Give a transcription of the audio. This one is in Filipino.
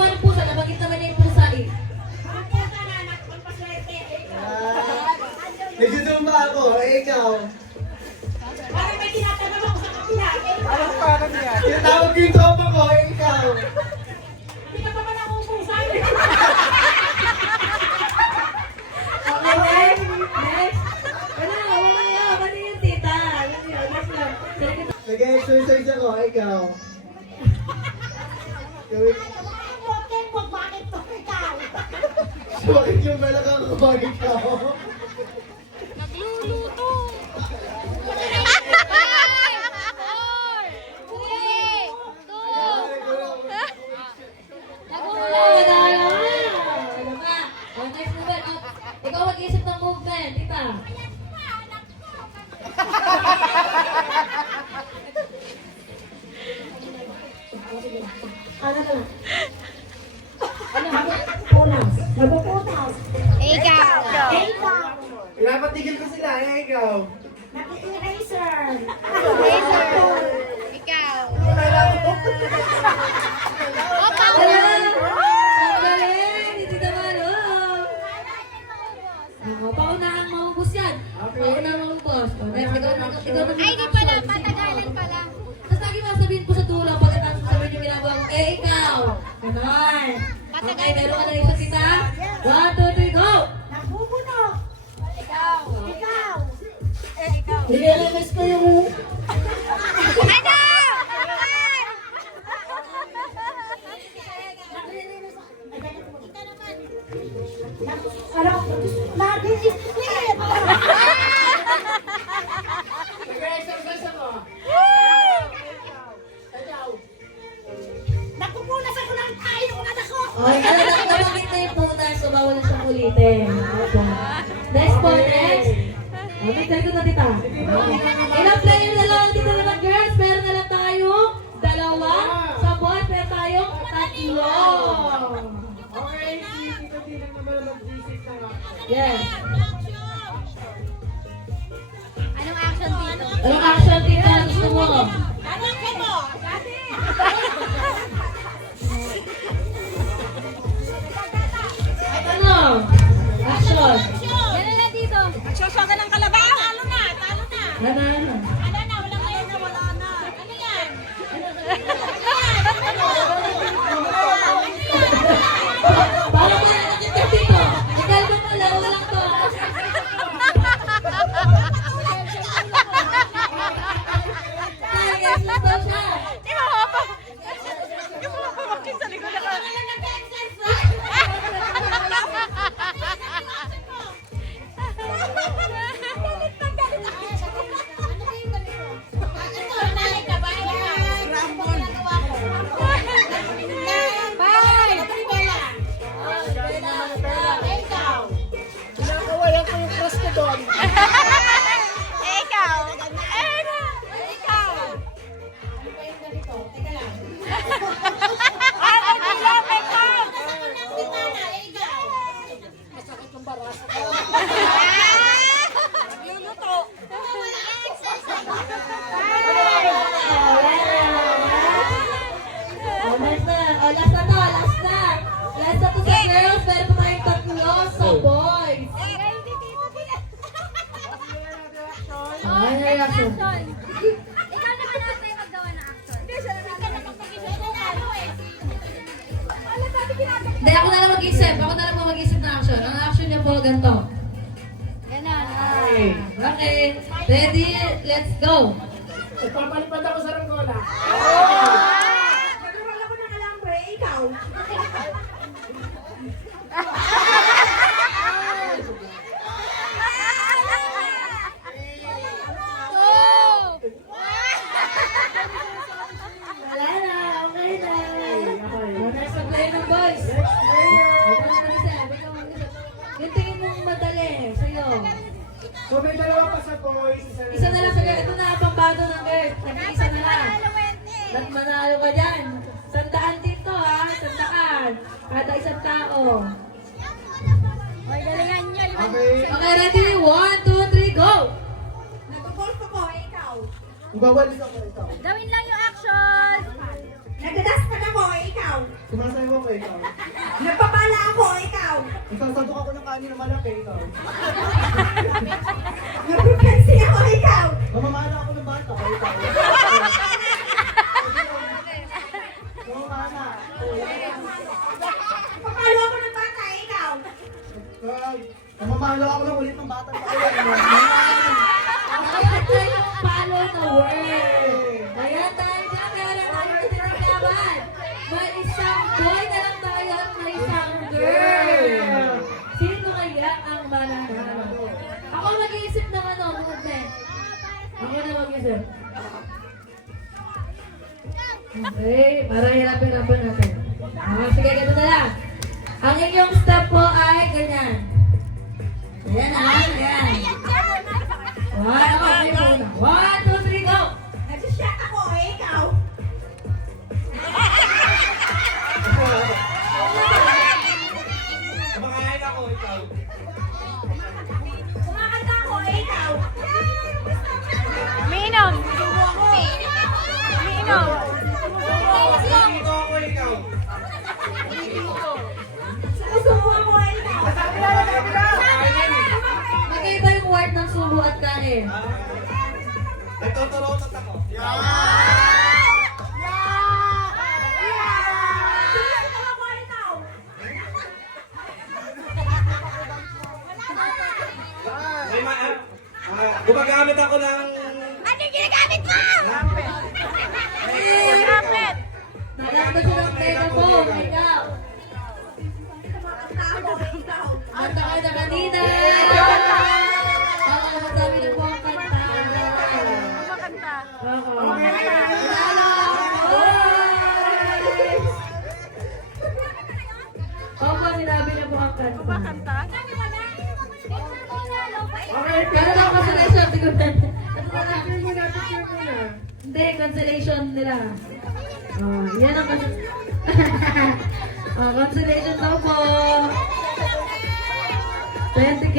ginagawa ng pusa? Nabagit naman niya yung pusa eh. Nagsusumba ako, ikaw. Parang may tinatanong ako sa kapila. Parang yan. Tinatawag ko yung tropa ko, ikaw. Hindi ka pa ba nakukusan? Okay, next. Next. Wala yan. Mali yung tita. Next lang. Nag-exercise ako, ikaw. Gawin. Bakit to ikaw? Bakit yung malakang ako, ikaw? Nagluluto. Ikaw mag-isip ng movement, tita. Ano na? Punas. Nabuputas. Ikaw. Ikaw. Pinapatigil ko sila, ikaw. Naki-eraser. Ikaw. Ang galing! Hindi naman, oh! Paunahang maubos yan. Paunahang maubos. Next, ikaw na. Ay, di pala. Patagalan pala. Tapos lagi masabihin po sa dulo pagkatapos sabihin yung ginagawa mo, ikaw! Ganon. Okay, meron ka na rin sa tita. 1, 2, 3, go! Nagbubunok. Ikaw. Ikaw. Ikaw. Nire-request ko yung... Ano? Ano? Nag-i-split. Nakupunas ako ng tayo ng anak ko. Okay, nabanggit na yung punas, so bawal na siyang ulitin. Next po, next. Okay, try ko na tita. Ilang player na lang dito naman, girls? Meron na lang tayong 2. Sa boys, meron tayong 3. Okay, si Tito Tinang naman mag-visit na nga. Yes. Anong action dito? Anong action tita na gusto mo? Anak ko mo. Dati. Ano? Action. Gano'n na dito. Nagsosoga ng kalabaw. Talo na. Talo na. Ano? Ano na? Wala ngayon na wala na. Ano yan? Para mo na nakita dito. Ikalma mo lang, walang to. Ay, guys, let's go siya. Kinakawayan ko yung cross ko doon. Ikaw. Ikaw. Ano nila, Pekong? Nagluluto. Oh, last na. Oh, last na to, last na. Last na to sa girls, pero pa tayong 3 sa boys. Ay, reaction. Ikaw naman natin maggawa ng action. Hindi, siya naman magpag-isip ng ano eh. Hindi, ako na lang mag-isip. Ako na lang po mag-isip ng action. Ang action niya po, ganito. Ganon. Okay. Ready? Let's go. Nagpapalipad ako sa Ranggola. Nagkaroon ako ng alambre. Ikaw. Wala na. Okay na. Next na play ng boys. Ikaw na mag-isip. Ikaw mag-isip. Yung tingin mong madali sa'yo. So may dalawa pa sa boys. Isa na lang sa girl. Ito na ang pambado ng girl. Nag-iisa na lang. At manalo ka dyan. 100 dito ha. 100. Kada isang tao. May galingan niya. Okay. Okay, ready? 1, 2, 3, go! Nag-golf ako. Ikaw. Magbawalis ako, ikaw. Gawin lang yung action. Nagdadaspag ako. Ikaw. Sumasayaw ako, ikaw. Sumasabok ako ng kanin na malaki, ikaw. Napupansi ako, ikaw. Mamamana ako ng bata, ikaw. Mamamana. Papalo ako ng bata, ikaw. Mamamana ako ng ulit ng bata. Ayan tayo follow the word. Ayan tayo dyan. Meron tayo tinaglaban. May isang boy na lang tayo at may isang girl. Sino kaya ang mananalo? Ako mag-iisip ng ano, movement. Ako na mag-iisip. Okay, para hirapin-hirapin natin. Sige, ganito na lang. Ang inyong step po ay ganyan. Ayan, ayan. One, two, three, go! Nagsishot ako, ikaw. Kumakain ako, ikaw. Kumakanta ako, ikaw. Minom! Minom! Ito ako, ikaw. Sumusuko ako, ikaw. Makita yung word ng subo at kanin. Nagtotorotot ako. Sumusuko ako, ikaw. Gumagamit ako ng... Ano yung ginagamit mo? Trumpet! Naganda siya ng megaphone. Ikaw. Kumakanta ako, ikaw. Kanta ka na kanina. Oo, madami na po ang kanta. Kumakanta. Oo. Opo, sinabi na po ang kanta. Kumakanta? Okay, pero ang consolation siguro. Picture muna, picture muna. Hindi, consolation nila. Oh, yan ang consolation daw po. 20K.